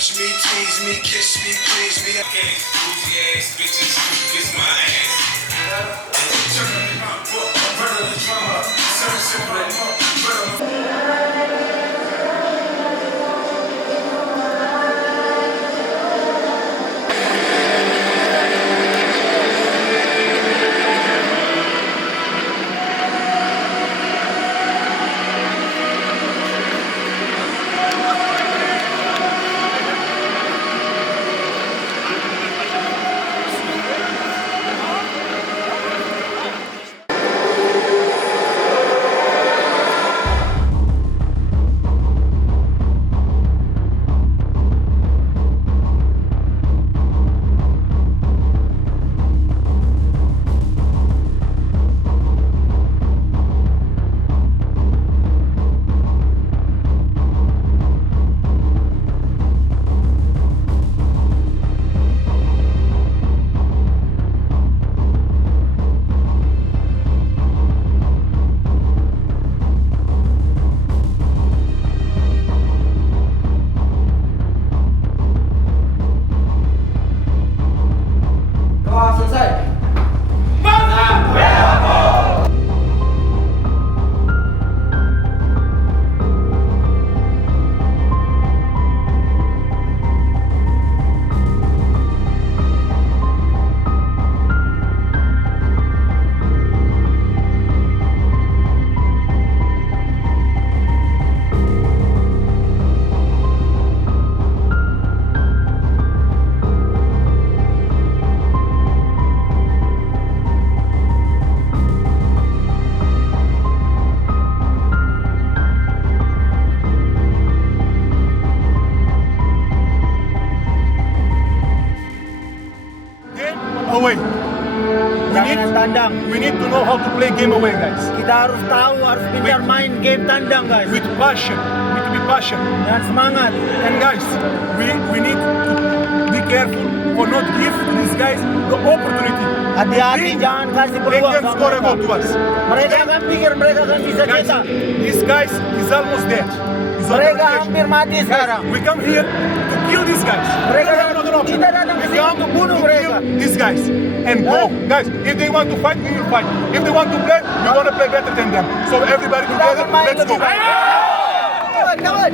Touch me, tease me, kiss me, please me. Okay, bougie ass bitches, kiss my ass. Turn up the burn the drama, tandang. We need to know how to play game away, guys. Kita harus tahu, harus pintar main game tandang, guys. With passion. We need to be passionate. Dengan semangat. And guys, we need to be careful for not give these guys the opportunity. Hati-hati, jangan kasih They peluang can sama score a mereka. goal to us. Mereka akan pikir mereka akan bisa Guys, cetak. this guys is almost dead. He's on Mereka relegation. hampir mati sekarang. We come here to kill these guys. Mereka We don't have another option. kita datang ke We sini come untuk bunuh to mereka. kill these guys and go. Guys, if they want to fight, we will fight. If they want to play, we're gonna play better than them. So everybody Kita together, akan main let's go. lebih baik. Kawan.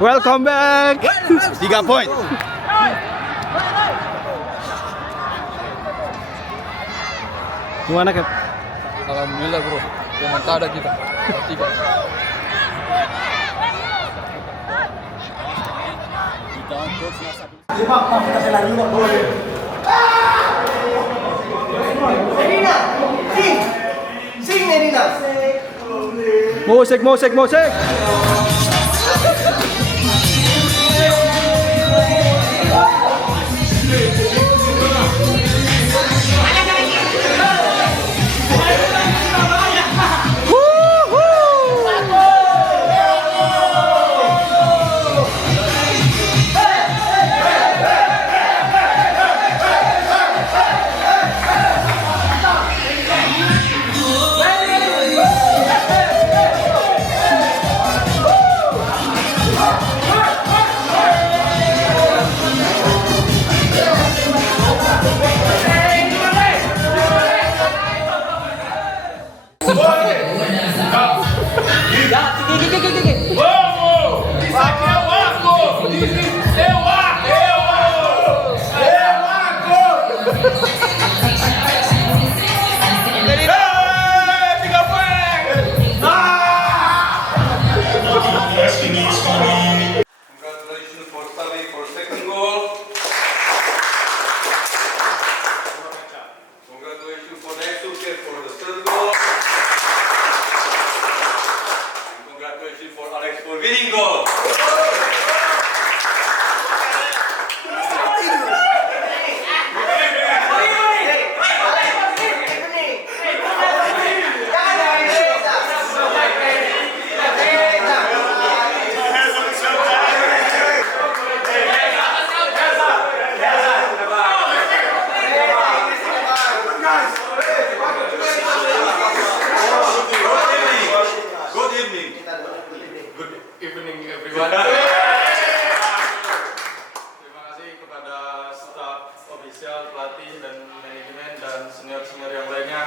Welcome back. 3 poin. Gimana, Cap? Alhamdulillah bro, yang ada kita 3. Musik, musik, musik. Congratulations for Sabi for second goal. Congratulations for Daisuke for the third goal. And congratulations for Alex for winning goal. Good evening. Good evening everyone. Terima kasih kepada staf ofisial, pelatih dan manajemen dan senior-senior yang lainnya.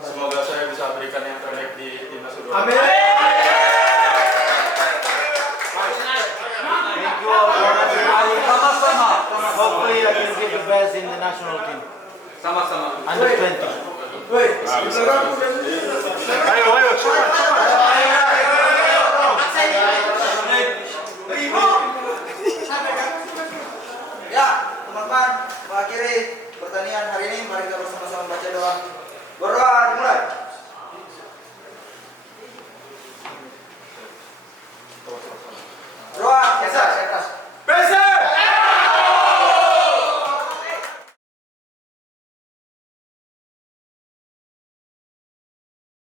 Semoga saya bisa berikan yang terbaik di timnas U20. Amin. Sama-sama. Hopefully I can give the best in the national team. Sama-sama. Under 20. Ayo, ayo, cepat, cepat. Ya, teman-teman, mengakhiri pertandingan hari ini, mari kita bersama-sama baca doa.